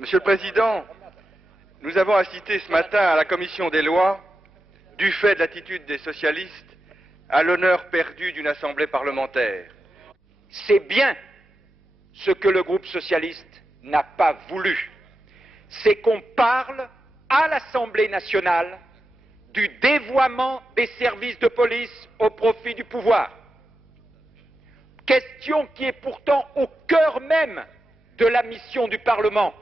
Monsieur le Président, nous avons assisté ce matin à la commission des lois, du fait de l'attitude des socialistes, à l'honneur perdu d'une assemblée parlementaire. C'est bien ce que le groupe socialiste n'a pas voulu. C'est qu'on parle à l'Assemblée nationale du dévoiement des services de police au profit du pouvoir. Question qui est pourtant au cœur même de la mission du Parlement.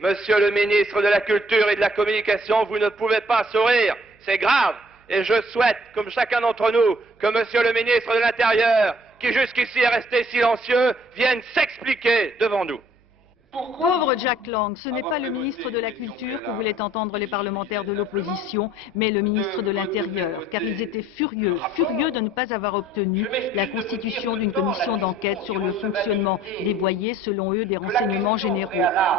Monsieur le ministre de la Culture et de la Communication, vous ne pouvez pas sourire, c'est grave. Et je souhaite, comme chacun d'entre nous, que monsieur le ministre de l'Intérieur, qui jusqu'ici est resté silencieux, vienne s'expliquer devant nous. Pauvre Jack Lang, ce n'est pas le ministre de la Culture que voulaient entendre les parlementaires de l'opposition, mais le ministre de l'Intérieur, car ils étaient furieux de ne pas avoir obtenu la constitution d'une commission d'enquête sur le fonctionnement dévoyé, selon eux, des renseignements généraux.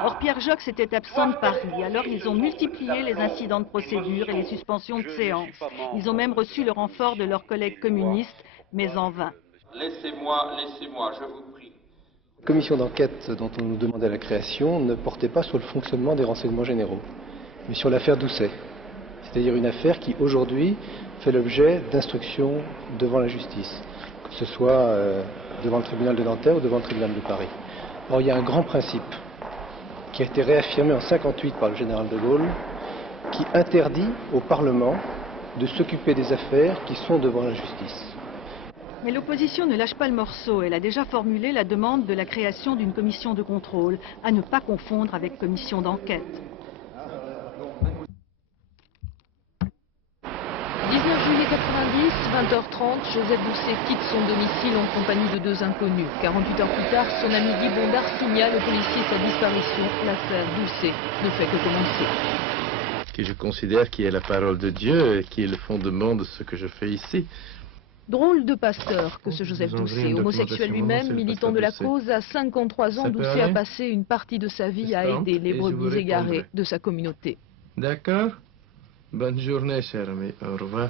Or, Pierre Joxe était absent de Paris, alors ils ont multiplié les incidents de procédure et les suspensions de séance. Ils ont même reçu le renfort de leurs collègues communistes, mais en vain. Laissez-moi, je vous prie. La commission d'enquête dont on nous demandait la création ne portait pas sur le fonctionnement des renseignements généraux, mais sur l'affaire Doucet. C'est-à-dire une affaire qui, aujourd'hui, fait l'objet d'instructions devant la justice, que ce soit devant le tribunal de Nanterre ou devant le tribunal de Paris. Or, il y a un grand principe qui a été réaffirmé en 1958 par le général de Gaulle, qui interdit au Parlement de s'occuper des affaires qui sont devant la justice. Mais l'opposition ne lâche pas le morceau. Elle a déjà formulé la demande de la création d'une commission de contrôle, à ne pas confondre avec commission d'enquête. 19 juillet 90, 20h30, Joseph Doucet quitte son domicile en compagnie de deux inconnus. 48 heures plus tard, son ami Guy Bondard signale aux policiers sa disparition. L'affaire Doucet ne fait que commencer. Que je considère qui est la parole de Dieu et qui est le fondement de ce que je fais ici. Drôle de pasteur que ce Joseph Doucet, homosexuel lui-même, militant de la cause, à 53 ans, Doucet a passé une partie de sa vie à aider les brebis égarées de sa communauté. D'accord. Bonne journée, cher ami. Au revoir.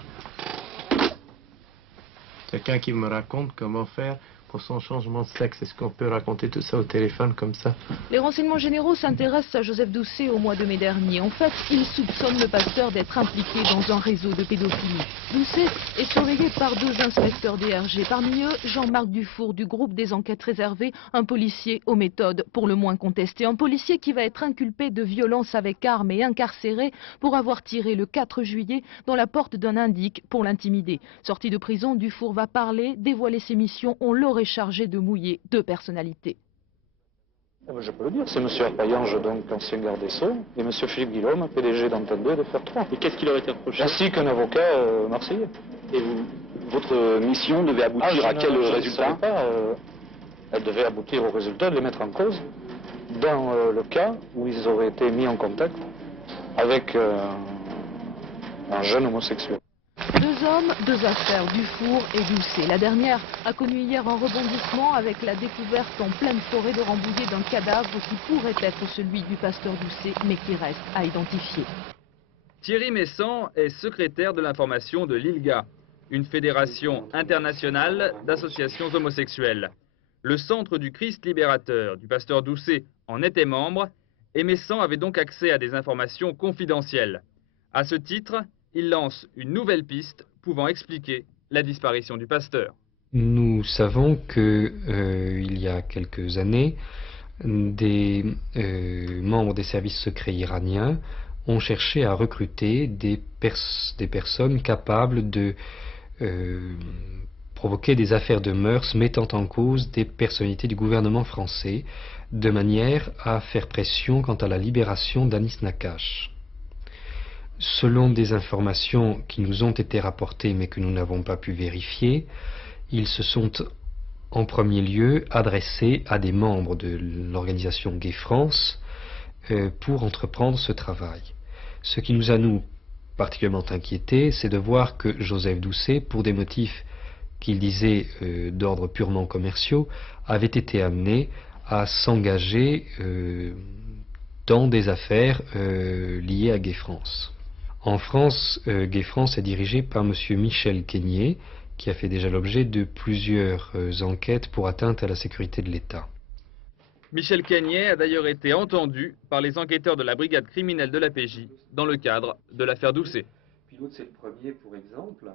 Quelqu'un qui me raconte comment faire pour son changement de sexe. Est-ce qu'on peut raconter tout ça au téléphone comme ça? Les renseignements généraux s'intéressent à Joseph Doucet au mois de mai dernier. En fait, ils soupçonnent le pasteur d'être impliqué dans un réseau de pédophilie. Doucet est surveillé par deux inspecteurs DRG. Parmi eux, Jean-Marc Dufour du groupe des enquêtes réservées, un policier aux méthodes pour le moins contestées. Un policier qui va être inculpé de violence avec arme et incarcéré pour avoir tiré le 4 juillet dans la porte d'un indique pour l'intimider. Sorti de prison, Dufour va parler, dévoiler ses missions. On l'aurait chargé de mouiller deux personnalités. Je peux le dire, c'est M. Arpaillange, donc ancien garde des Sceaux, et M. Philippe Guillaume, PDG d'Antenne 2 de Faire 3. Et qu'est-ce qui leur a été reproché? Ainsi qu'un avocat marseillais. Et votre mission devait aboutir à quel résultat? Elle devait aboutir au résultat de les mettre en cause dans le cas où ils auraient été mis en contact avec un jeune homosexuel. Deux hommes, deux affaires, Dufour et Doucet. La dernière a connu hier un rebondissement avec la découverte en pleine forêt de Rambouillet d'un cadavre qui pourrait être celui du pasteur Doucet, mais qui reste à identifier. Thierry Messant est secrétaire de l'information de l'ILGA, une fédération internationale d'associations homosexuelles. Le centre du Christ libérateur du pasteur Doucet en était membre et Messant avait donc accès à des informations confidentielles. À ce titre, il lance une nouvelle piste pouvant expliquer la disparition du pasteur. Nous savons que il y a quelques années, des membres des services secrets iraniens ont cherché à recruter des personnes capables de provoquer des affaires de mœurs mettant en cause des personnalités du gouvernement français, de manière à faire pression quant à la libération d'Anis Nakache. Selon des informations qui nous ont été rapportées mais que nous n'avons pas pu vérifier, ils se sont en premier lieu adressés à des membres de l'organisation Gay France pour entreprendre ce travail. Ce qui nous a, nous, particulièrement inquiétés, c'est de voir que Joseph Doucet, pour des motifs qu'il disait d'ordre purement commerciaux, avait été amené à s'engager dans des affaires liées à Gay France. En France, Gay France est dirigé par M. Michel Quénier, qui a fait déjà l'objet de plusieurs enquêtes pour atteinte à la sécurité de l'État. Michel Caignet a d'ailleurs été entendu par les enquêteurs de la brigade criminelle de la PJ dans le cadre de l'affaire Doucet. Puis l'autre, c'est le premier, pour exemple.